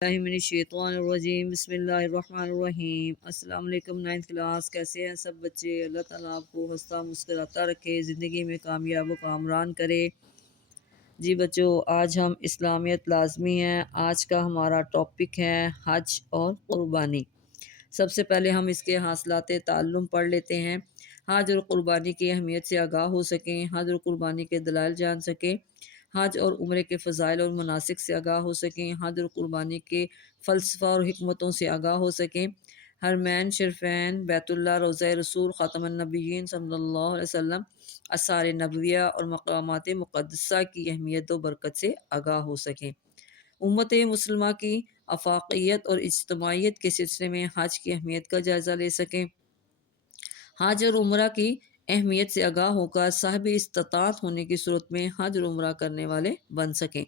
اللہ من الشیطان الرجیم بسم اللہ الرحمن الرحیم۔ السلام علیکم 9th کلاس، کیسے ہیں سب بچے؟ اللہ تعالیٰ آپ کو ہنستا مسکراتا رکھے، زندگی میں کامیاب و کامران کرے۔ جی بچوں، آج ہم اسلامیت لازمی ہیں۔ آج کا ہمارا ٹاپک ہے حج اور قربانی۔ سب سے پہلے ہم اس کے حاصلات تعلم پڑھ لیتے ہیں۔ حج اور قربانی کی اہمیت سے آگاہ ہو سکیں، حج اور قربانی کے دلائل جان سکیں، حج اور عمرے کے فضائل اور مناسک سے آگاہ ہو سکیں، حج اور قربانی کے فلسفہ اور حکمتوں سے آگاہ ہو سکیں، حرمین شریفین، بیت اللہ، روضہ رسول، خاتم النبیین صلی اللہ علیہ وسلم، آثار نبویہ اور مقامات مقدسہ کی اہمیت و برکت سے آگاہ ہو سکیں۔ امت مسلمہ کی افاقیت اور اجتماعیت کے سلسلے میں حج کی اہمیت کا جائزہ لے سکیں۔ حج اور عمرہ کی اہمیت سے آگاہ ہو کر صاحب استطاعت ہونے کی صورت میں حج اور عمرہ کرنے والے بن سکیں۔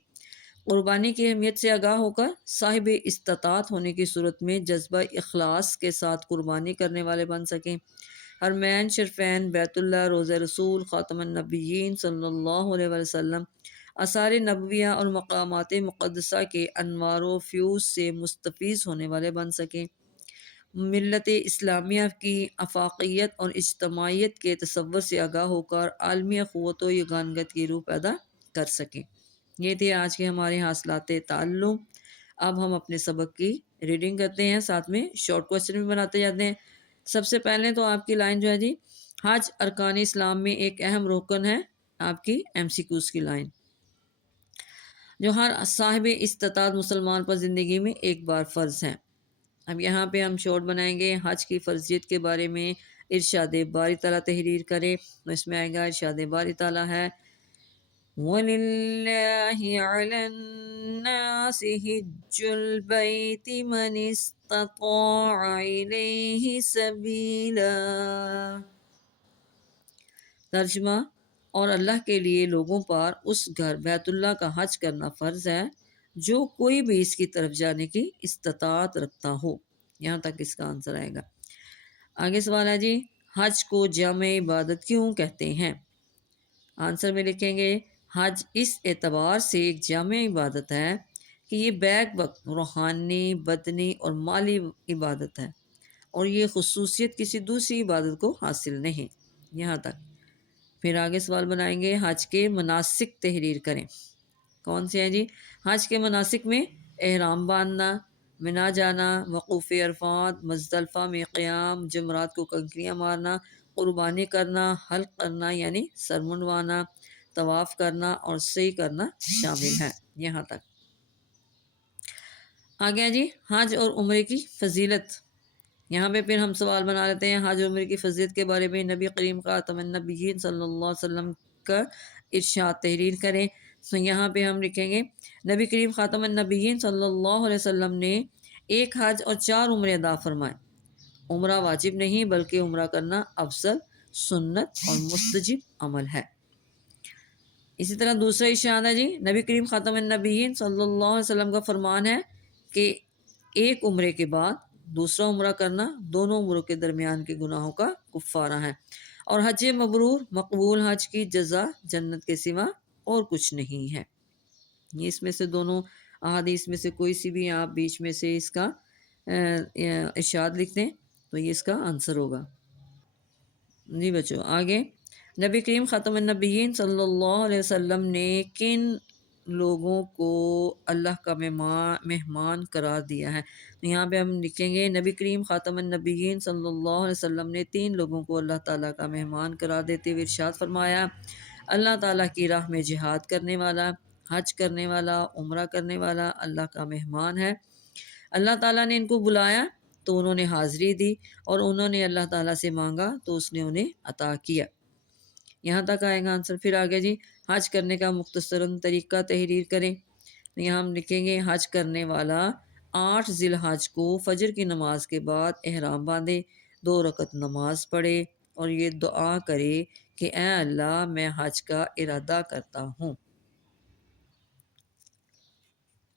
قربانی کی اہمیت سے آگاہ ہو کر صاحب استطاعت ہونے کی صورت میں جذبہ اخلاص کے ساتھ قربانی کرنے والے بن سکیں۔ حرمین شریفین، بیت اللہ، روضہ رسول، خاتم النبیین صلی اللہ علیہ وسلم، آثار نبویہ اور مقامات مقدسہ کے انوار و فیوز سے مستفیض ہونے والے بن سکیں۔ ملت اسلامیہ کی افاقیت اور اجتماعیت کے تصور سے آگاہ ہو کر عالمی قوت و یگانگت کی روح پیدا کر سکیں۔ یہ تھے آج کے ہمارے حاصلات تعلم۔ اب ہم اپنے سبق کی ریڈنگ کرتے ہیں، ساتھ میں شارٹ کوسچن بھی بناتے جاتے ہیں۔ سب سے پہلے تو آپ کی لائن جو ہے جی، حج ارکان اسلام میں ایک اہم رکن ہے، آپ کی MCQs کی لائن، جو ہر صاحب استطاعت مسلمان پر زندگی میں ایک بار فرض ہے۔ اب یہاں پہ ہم شارٹ بنائیں گے۔ حج کی فرضیت کے بارے میں ارشاد باری تعالیٰ تحریر کرے، تو اس میں آئے گا ارشاد باری تعالیٰ ہے وَلِلَّهِ عَلَى النَّاسِ حِجُّ الْبَيْتِ مَنِ اسْتَطَاعَ إِلَيْهِ سَبِيلًا۔ ترجمہ، اور اللہ کے لیے لوگوں پر اس گھر بیت اللہ کا حج کرنا فرض ہے جو کوئی بھی اس کی طرف جانے کی استطاعت رکھتا ہو۔ یہاں تک اس کا آنسر آئے گا۔ آگے سوال ہے جی، حج کو جامع عبادت کیوں کہتے ہیں؟ آنسر میں لکھیں گے، حج اس اعتبار سے ایک جامع عبادت ہے کہ یہ بیک وقت روحانی، بدنی اور مالی عبادت ہے، اور یہ خصوصیت کسی دوسری عبادت کو حاصل نہیں۔ یہاں تک۔ پھر آگے سوال بنائیں گے، حج کے مناسک تحریر کریں۔ کون سے ہیں جی؟ حج کے مناسک میں احرام باندھنا، منا جانا، وقوف عرفات، مزدلفہ میں قیام، جمرات کو کنکریاں مارنا، قربانی کرنا، حلق کرنا یعنی سر منڈوانا، طواف کرنا اور سعی کرنا شامل ہے۔ یہاں تک۔ آگے جی، حج اور عمرے کی فضیلت۔ یہاں پہ پھر ہم سوال بنا لیتے ہیں، حج اور عمرے کی فضیلت کے بارے میں نبی کریم خاتم النبیین صلی اللہ علیہ وسلم کا ارشاد تحریر کریں۔ تو یہاں پہ ہم لکھیں گے، نبی کریم خاتم النبیین صلی اللہ علیہ وسلم نے ایک حج اور 4 عمرے ادا فرمائے۔ عمرہ واجب نہیں بلکہ عمرہ کرنا افضل، سنت اور مستجب عمل ہے۔ اسی طرح دوسرا ارشاد ہے جی، نبی کریم خاتم النبیین صلی اللہ علیہ وسلم کا فرمان ہے کہ ایک عمرے کے بعد دوسرا عمرہ کرنا دونوں عمروں کے درمیان کے گناہوں کا کفارہ ہے، اور حج مبرور مقبول حج کی جزا جنت کے سوا اور کچھ نہیں ہے۔ یہ اس میں سے دونوں احادیث میں سے کوئی سی بھی آپ بیچ میں سے اس کا ارشاد لکھ دیں تو یہ اس کا آنسر ہوگا۔ جی بچوں، آگے، نبی کریم خاتم النبیین صلی اللہ علیہ وسلم نے کن لوگوں کو اللہ کا مہمان قرار دیا ہے؟ تو یہاں پہ ہم لکھیں گے، نبی کریم خاتم النبیین صلی اللہ علیہ وسلم نے 3 لوگوں کو اللہ تعالیٰ کا مہمان قرار دیتے ہوئے ارشاد فرمایا، اللہ تعالیٰ کی راہ میں جہاد کرنے والا، حج کرنے والا، عمرہ کرنے والا اللہ کا مہمان ہے۔ اللہ تعالیٰ نے ان کو بلایا تو انہوں نے حاضری دی، اور انہوں نے اللہ تعالیٰ سے مانگا تو اس نے انہیں عطا کیا۔ یہاں تک آئے گا آنسر۔ پھر آگے جی، حج کرنے کا مختصراً طریقہ تحریر کریں۔ تو یہاں ہم لکھیں گے، حج کرنے والا 8 ذی الحج کو فجر کی نماز کے بعد احرام باندھے، 2 رکعت نماز پڑھے اور یہ دعا کرے کہ اے اللہ، میں حج کا ارادہ کرتا ہوں،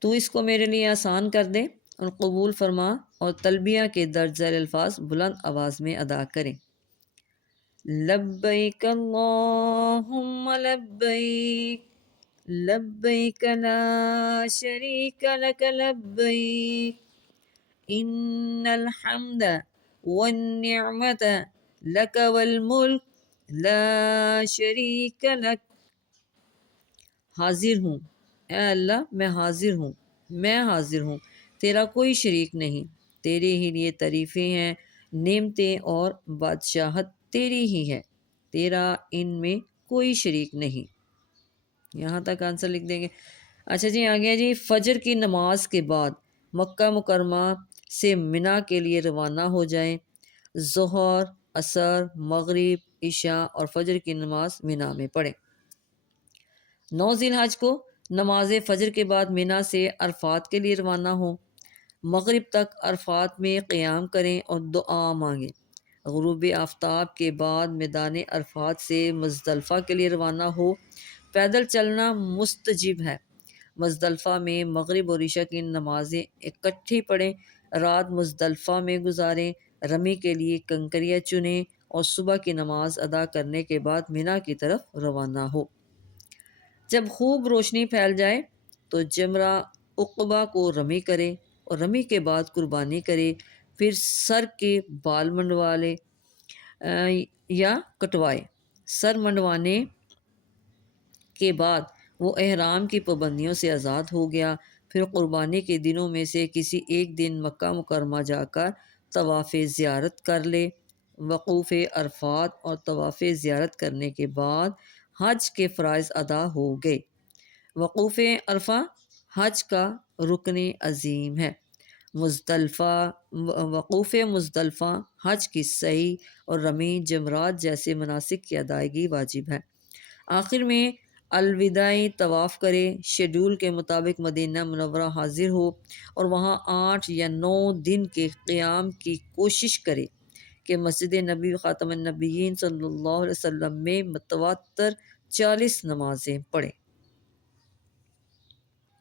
تو اس کو میرے لیے آسان کر دے اور قبول فرما، اور تلبیہ کے درج ذیل الفاظ بلند آواز میں ادا کریں۔ لبیک اللہم لبیک لبیک لا شریک لک لبیک ان الحمد والنعمت لک والملک لا شریک لک۔ حاضر ہوں، اے اللہ میں حاضر ہوں، میں حاضر ہوں، تیرا کوئی شریک نہیں، تیرے ہی لیے تعریفیں ہیں، نعمتیں اور بادشاہت تیری ہی ہے، تیرا ان میں کوئی شریک نہیں۔ یہاں تک آنسر لکھ دیں گے۔ اچھا جی آگے جی، فجر کی نماز کے بعد مکہ مکرمہ سے منا کے لیے روانہ ہو جائیں، ظہر، عصر، مغرب، عشاء اور فجر کی نماز منا میں پڑھیں۔ 9 ذی الحج کو نماز فجر کے بعد منا سے عرفات کے لیے روانہ ہوں، مغرب تک عرفات میں قیام کریں اور دعا مانگیں۔ غروب آفتاب کے بعد میدان عرفات سے مزدلفہ کے لیے روانہ ہو، پیدل چلنا مستجب ہے، مزدلفہ میں مغرب اور عشاء کی نمازیں اکٹھی پڑھیں، رات مزدلفہ میں گزاریں، رمی کے لیے کنکریاں چنیں اور صبح کی نماز ادا کرنے کے بعد منا کی طرف روانہ ہو۔ جب خوب روشنی پھیل جائے تو جمرہ عقبہ کو رمی کرے اور رمی کے بعد قربانی کرے، پھر سر کے بال منڈوالے یا کٹوائے۔ سر منڈوانے کے بعد وہ احرام کی پابندیوں سے آزاد ہو گیا، پھر قربانی کے دنوں میں سے کسی ایک دن مکہ مکرمہ جا کر طواف زیارت کر لے۔ وقوف عرفات اور طواف زیارت کرنے کے بعد حج کے فرائض ادا ہو گئے۔ وقوف عرفہ حج کا رکن عظیم ہے۔ وقوف مزدلفہ حج کی سعی اور رمی جمرات جیسے مناسک کی ادائیگی واجب ہے۔ آخر میں الوداعی طواف کرے، شیڈول کے مطابق مدینہ منورہ حاضر ہو اور وہاں 8 یا 9 دن کے قیام کی کوشش کرے کہ مسجد نبی خاتم النبیین صلی اللہ علیہ وسلم میں متواتر 40 نمازیں پڑھیں۔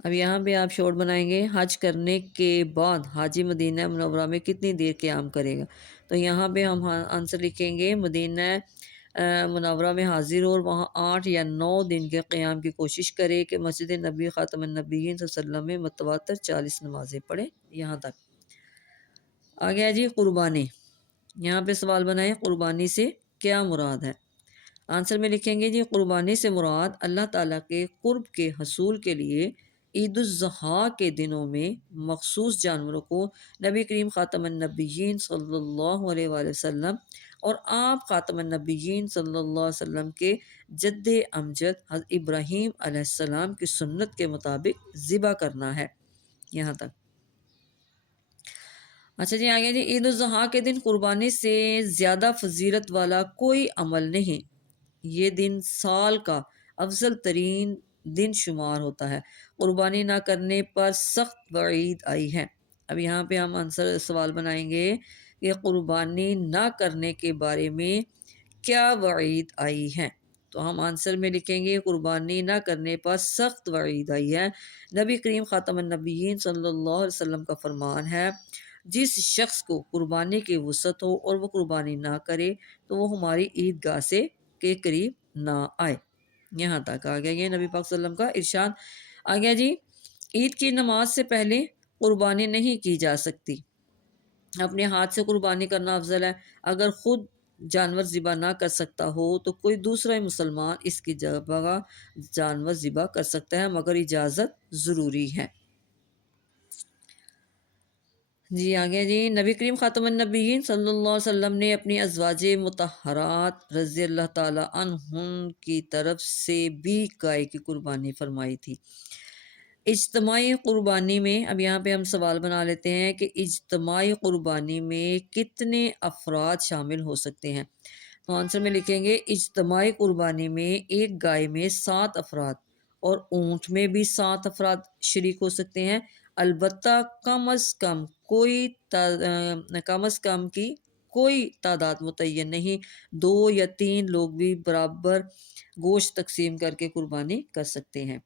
اب یہاں پہ آپ شارٹ بنائیں گے، حج کرنے کے بعد حاجی مدینہ منورہ میں کتنی دیر قیام کرے گا، تو یہاں پہ ہم آنسر لکھیں گے مدینہ منورہ میں حاضر ہو اور وہاں 8 یا 9 دن کے قیام کی کوشش کرے کہ مسجد نبی خاتم النبیین صلی اللہ علیہ وسلم میں متواتر 40 نمازیں پڑھیں۔ یہاں تک آ گیا جی قربانی۔ یہاں پہ سوال بنائیں قربانی سے کیا مراد ہے۔ آنسر میں لکھیں گے جی قربانی سے مراد اللہ تعالیٰ کے قرب کے حصول کے لیے عید الاضحیٰ کے دنوں میں مخصوص جانوروں کو نبی کریم خاتم النبیین صلی اللہ علیہ وآلہ وسلم اور آپ خاتم النبیین صلی اللہ علیہ وسلم کے جد امجد حضرت ابراہیم علیہ السلام کی سنت کے مطابق ذبح کرنا ہے۔ یہاں تک اچھا جی آگے جی، عید الاضحیٰ کے دن قربانی سے زیادہ فضیلت والا کوئی عمل نہیں، یہ دن سال کا افضل ترین دن شمار ہوتا ہے، قربانی نہ کرنے پر سخت وعید آئی ہے۔ اب یہاں پہ ہم سوال بنائیں گے کہ قربانی نہ کرنے کے بارے میں کیا وعید آئی ہے، تو ہم آنسر میں لکھیں گے قربانی نہ کرنے پر سخت وعید آئی ہے۔ نبی کریم خاتم النبیین صلی اللہ علیہ وسلم کا فرمان ہے، جس شخص کو قربانی کی وسعت ہو اور وہ قربانی نہ کرے تو وہ ہماری عیدگاہ سے کے قریب نہ آئے۔ یہاں تک آ گیا یہ نبی پاک صلی اللہ علیہ وسلم کا ارشاد۔ آ گیا جی، عید کی نماز سے پہلے قربانی نہیں کی جا سکتی، اپنے ہاتھ سے قربانی کرنا افضل ہے۔ اگر خود جانور ذبح نہ کر سکتا ہو تو کوئی دوسرا مسلمان اس کی جگہ جانور ذبح کر سکتا ہے، مگر اجازت ضروری ہے۔ جی آگے جی، نبی کریم خاتم النبیین صلی اللہ علیہ وسلم نے اپنی ازواج مطہرات رضی اللہ تعالی عنہن کی طرف سے بھی گائے کی قربانی فرمائی تھی۔ اجتماعی قربانی میں اب یہاں پہ ہم سوال بنا لیتے ہیں کہ اجتماعی قربانی میں کتنے افراد شامل ہو سکتے ہیں، تو آنسر میں لکھیں گے اجتماعی قربانی میں ایک گائے میں 7 افراد اور اونٹ میں بھی 7 افراد شریک ہو سکتے ہیں، البتہ کم از کم کی کوئی تعداد متعین نہیں، 2 یا 3 لوگ بھی برابر گوشت تقسیم کر کے قربانی کر سکتے ہیں۔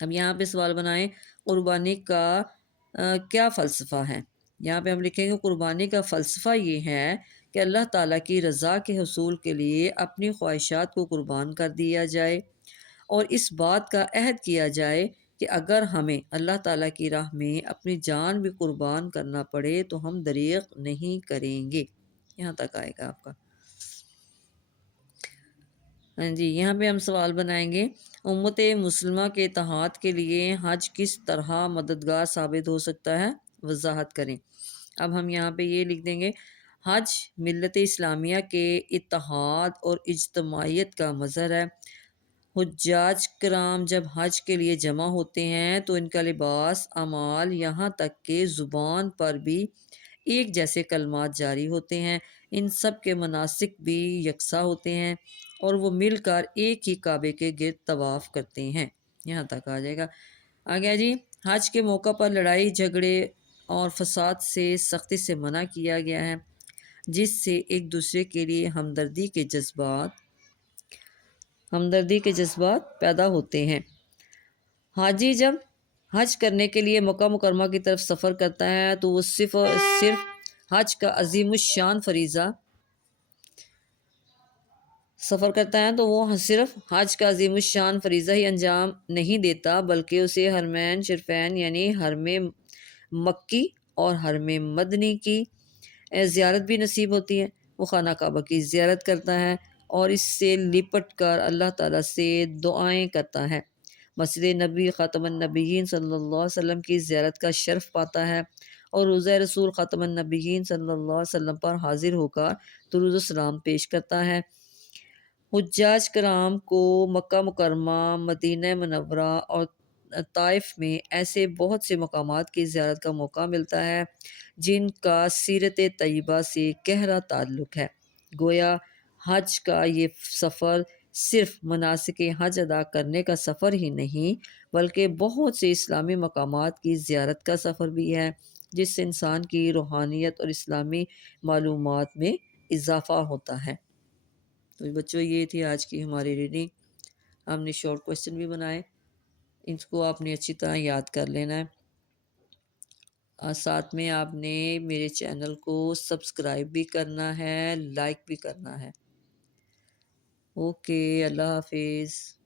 اب یہاں پہ سوال بنائیں قربانی کا کیا فلسفہ ہے، یہاں پہ ہم لکھیں گے قربانی کا فلسفہ یہ ہے کہ اللہ تعالیٰ کی رضا کے حصول کے لیے اپنی خواہشات کو قربان کر دیا جائے اور اس بات کا عہد کیا جائے کہ اگر ہمیں اللہ تعالیٰ کی راہ میں اپنی جان بھی قربان کرنا پڑے تو ہم دریغ نہیں کریں گے۔ یہاں تک آئے گا آپ کا۔ ہاں جی، یہاں پہ ہم سوال بنائیں گے، امت مسلمہ کے اتحاد کے لیے حج کس طرح مددگار ثابت ہو سکتا ہے؟ وضاحت کریں۔ اب ہم یہاں پہ یہ لکھ دیں گے، حج ملت اسلامیہ کے اتحاد اور اجتماعیت کا مظہر ہے۔ حجاج کرام جب حج کے لیے جمع ہوتے ہیں تو ان کا لباس، اعمال، یہاں تک کہ زبان پر بھی ایک جیسے کلمات جاری ہوتے ہیں۔ ان سب کے مناسک بھی یکساں ہوتے ہیں اور وہ مل کر ایک ہی کعبے کے گرد طواف کرتے ہیں۔ یہاں تک آ جائے گا۔ آگے جی، حج کے موقع پر لڑائی جھگڑے اور فساد سے سختی سے منع کیا گیا ہے، جس سے ایک دوسرے کے لیے ہمدردی کے جذبات پیدا ہوتے ہیں۔ حاجی جب حج کرنے کے لیے مکہ مکرمہ کی طرف سفر کرتا ہے تو وہ صرف حج کا عظیم الشان فریضہ ہی انجام نہیں دیتا، بلکہ اسے حرمین شریفین یعنی حرم مکی اور حرم مدنی کی زیارت بھی نصیب ہوتی ہے۔ وہ خانہ کعبہ کی زیارت کرتا ہے اور اس سے لپٹ کر اللہ تعالیٰ سے دعائیں کرتا ہے، مسجد نبی خاتم النبیین صلی اللہ علیہ وسلم کی زیارت کا شرف پاتا ہے اور روضہ رسول خاتم النبیین صلی اللہ علیہ وسلم پر حاضر ہو کر درود و سلام پیش کرتا ہے۔ حجاج کرام کو مکہ مکرمہ، مدینہ منورہ اور طائف میں ایسے بہت سے مقامات کی زیارت کا موقع ملتا ہے جن کا سیرت طیبہ سے گہرا تعلق ہے۔ گویا حج کا یہ سفر صرف مناسک حج ادا کرنے کا سفر ہی نہیں، بلکہ بہت سے اسلامی مقامات کی زیارت کا سفر بھی ہے، جس سے انسان کی روحانیت اور اسلامی معلومات میں اضافہ ہوتا ہے۔ تو بچوں، یہ تھی آج کی ہماری ریڈنگ۔ ہم نے شارٹ کویسچن بھی بنائے، ان کو آپ نے اچھی طرح یاد کر لینا ہے، اور ساتھ میں آپ نے میرے چینل کو سبسکرائب بھی کرنا ہے، لائک بھی کرنا ہے۔ اوکے، اللہ حافظ۔